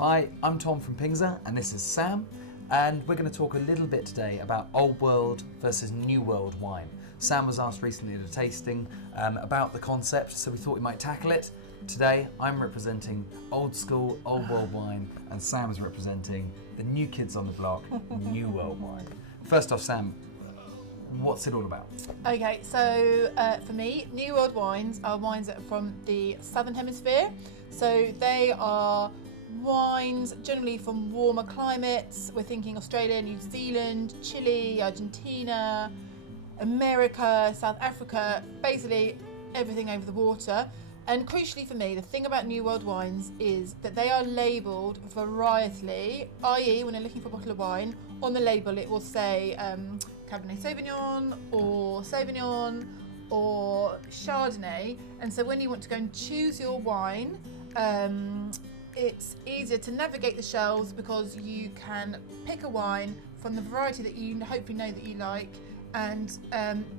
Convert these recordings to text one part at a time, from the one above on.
Hi, I'm Tom from Pingza, and this is Sam, and we're going to talk a little bit today about Old World versus New World wine. Sam was asked recently at a tasting about the concept, so we thought we might tackle it. Today, I'm representing old school, Old World wine, and Sam is representing the new kids on the block, New World wine. First off, Sam, what's it all about? Okay, so for me, New World wines are wines that are from the Southern Hemisphere. So they are wines generally from warmer climates. We're thinking Australia, New Zealand, Chile, Argentina, America, South Africa, basically everything over the water. And crucially for me, the thing about New World wines is that they are labelled varietally, i.e. when you're looking for a bottle of wine, on the label it will say Cabernet Sauvignon or Chardonnay. And so when you want to go and choose your wine, it's easier to navigate the shelves because you can pick a wine from the variety that you hopefully know that you like, and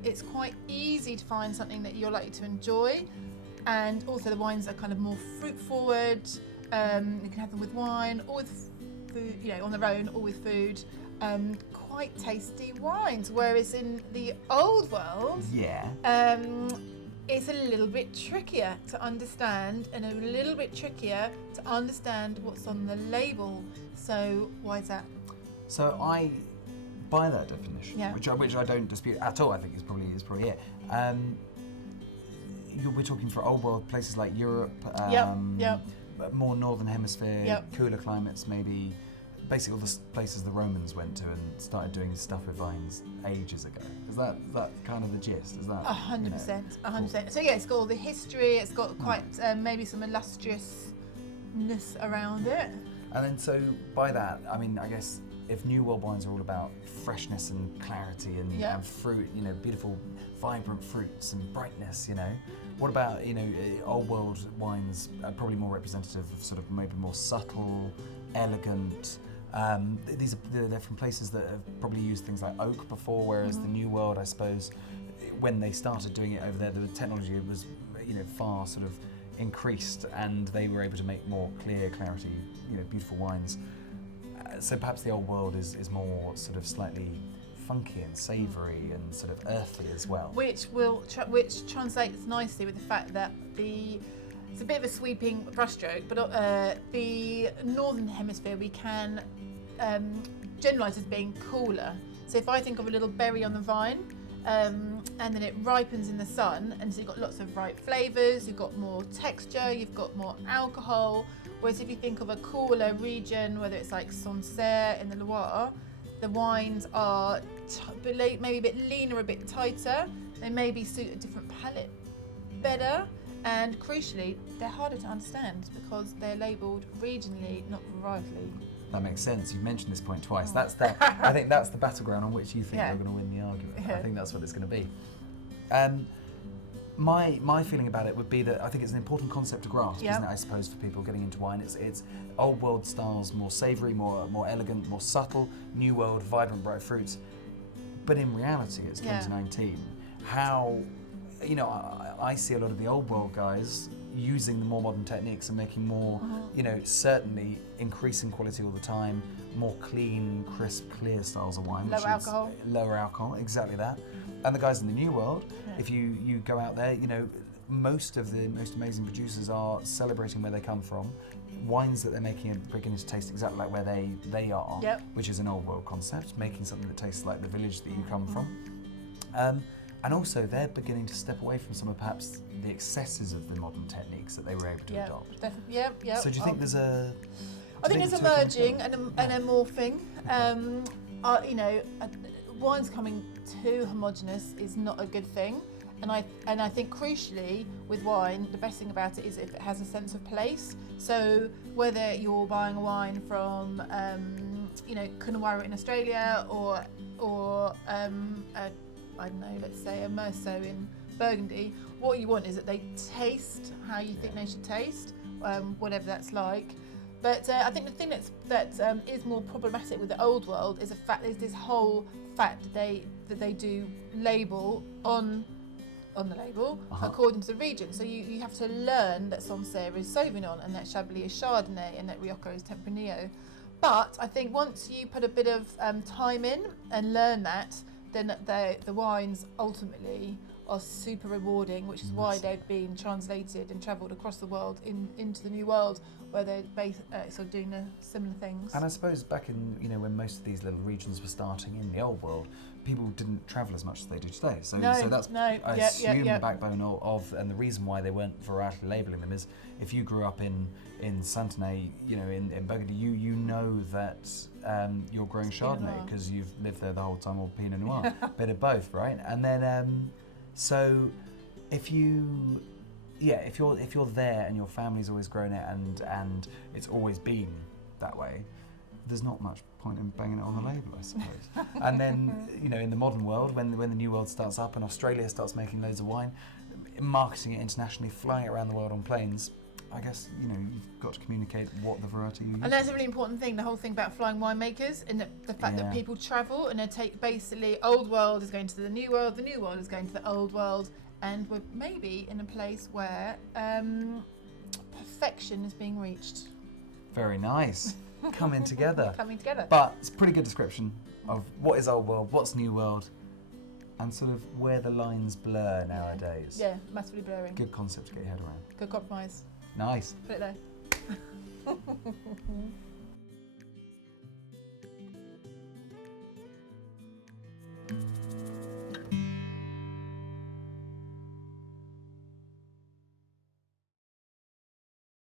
it's quite easy to find something that you're likely to enjoy. And also the wines are kind of more fruit forward. You can have them with wine or with food, on their own or with food. Quite tasty wines, whereas in the Old World, it's a little bit trickier to understand and a little bit trickier to understand what's on the label. So why is that? So I buy that definition, which I don't dispute at all. I think is probably it. We're talking for Old World places like Europe, more Northern Hemisphere, cooler climates, maybe. Basically, all the places the Romans went to and started doing stuff with vines ages ago. Is that kind of the gist? Is that 100%? 100%. So yeah, it's got all the history. It's got quite maybe some illustriousness around it. And then, so by that, I mean, I guess if New World wines are all about freshness and clarity and fruit, beautiful, vibrant fruits and brightness, what about Old World wines are probably more representative of sort of maybe more subtle, elegant. They're from places that have probably used things like oak before, whereas the New World, I suppose, when they started doing it over there, the technology was far sort of increased, and they were able to make more clarity, beautiful wines. So perhaps the Old World is more sort of slightly funky and savoury and sort of earthy as well. Which translates nicely with the fact that it's a bit of a sweeping brushstroke, but the Northern Hemisphere we can generalise as being cooler. So if I think of a little berry on the vine, and then it ripens in the sun, and so you've got lots of ripe flavours, you've got more texture, you've got more alcohol. Whereas if you think of a cooler region, whether it's like Sancerre in the Loire, the wines are maybe a bit leaner, a bit tighter. They maybe suit a different palate better. And crucially, they're harder to understand because they're labelled regionally, not varietally. That makes sense. You've mentioned this point twice. I think that's the battleground on which you think you're going to win the argument. I think that's what it's going to be. My feeling about it would be that I think it's an important concept to grasp, isn't it? I suppose for people getting into wine, it's Old World styles, more savoury, more elegant, more subtle. New World, vibrant, bright fruits. But in reality, it's 2019. How I see a lot of the Old World guys using the more modern techniques and making more, certainly increasing quality all the time, more clean, crisp, clear styles of wine. Lower alcohol, exactly that. And the guys in the New World, if you go out there, most of the most amazing producers are celebrating where they come from. Wines that they're making are beginning to taste exactly like where they are, which is an Old World concept, making something that tastes like the village that you come from. And also, they're beginning to step away from some of perhaps the excesses of the modern techniques that they were able to adopt. Definitely. So do you think there's a... I think it's emerging and a morphing. Wines coming too homogenous is not a good thing. And I think crucially with wine, the best thing about it is if it has a sense of place. So whether you're buying a wine from, Coonawarra in Australia or I don't know, let's say a Meursault in Burgundy, what you want is that they taste how you think they should taste, whatever that's like. But I think the thing that is more problematic with the Old World is this whole fact that they do label on on the label according to the region. So you have to learn that Sancerre is Sauvignon and that Chablis is Chardonnay and that Rioja is Tempranillo. But I think once you put a bit of time in and learn that, then the wines ultimately are super rewarding, which is why they've been translated and travelled across the world into the New World, where they're sort of doing similar things. And I suppose back in, when most of these little regions were starting in the Old World, people didn't travel as much as they do today. So that's, I assume, the backbone of, and the reason why they weren't varietally labelling them is, if you grew up in Santenay, in Burgundy, you know that you're growing Chardonnay because you've lived there the whole time, or Pinot Noir, bit of both, right? And then, so if you're there and your family's always grown it and it's always been that way, there's not much point in banging it on the label, I suppose. And then, in the modern world, when the New World starts up and Australia starts making loads of wine, marketing it internationally, flying it around the world on planes, I guess, you've got to communicate what the variety you use. And that's a really important thing, the whole thing about flying winemakers, and the fact that people travel and they take basically Old World is going to the New World is going to the Old World, and we're maybe in a place where perfection is being reached. Very nice. Coming together. Coming together. But it's a pretty good description of what is Old World, what's New World, and sort of where the lines blur nowadays. Yeah, massively blurring. Good concept to get your head around. Good compromise. Nice. Put it there.